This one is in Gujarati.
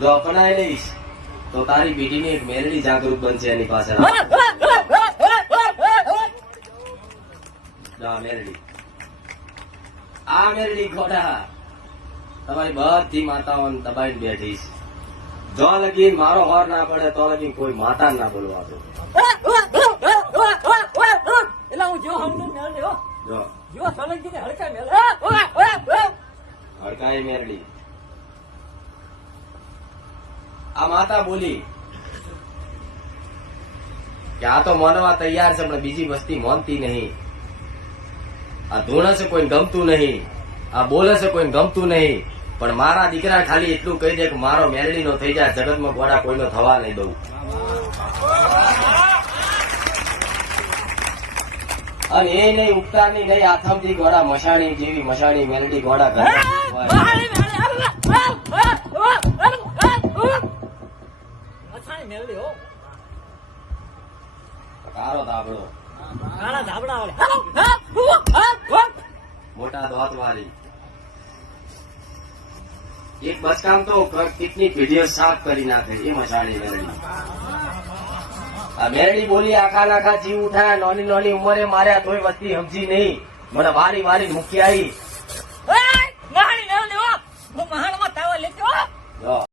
જો અપનાવી લઈશ તો તારી પેઢીની એક મેલડી જાગૃત બનશે એની પાછળ. જો આ મેલડી ઘોડા તમારી બધી માતાઓને દબાઈને બેઠી છે. જો લગીન મારો હોર ના પડે તો લગીન કોઈ માતા ના બોલવા દો. એટલે હું જો હમણાં મેળ લેવો જો જો સલંગીને હડકા મેળ હડકાઈ મેરડી આ માતા બોલી કે આ તો માનવા તૈયાર છે પણ બીજી વસ્તી માનતી નહીં. આ ધૂણે છે કોઈ ગમતું નહીં, આ બોલે છે કોઈ ગમતું નહીં, પણ મારા દીકરા ખાલી એટલું કહી દે કે મારો મેરડી નો થઈ જાય, જગતમાં ગોળા કોઈનો થવા નહીં દઉં. અને એ નહીં ઉપતારની નહીં આથમથી ગોળા મશાણી જેવી મશાણી મેલડી ગોળા કરે. મેળ લેવો કારો ધાબળો કાળા ધાબડા વાળે મોટા દોત વાળી એક બચકામ તો કેટલી પેઢીઓ સાફ કરી નાખે એ મશાણી મેલડી. આ મેરડી બોલી આખા નાખા જીવ ઉઠાયા, નાની નાની ઉંમરે માર્યા તોય વસ્તી સમજી નહીં, મને વારી વારી મૂકી આવી. મહાણી મેળ લેવો હું મહાણમાં તાવા લેતો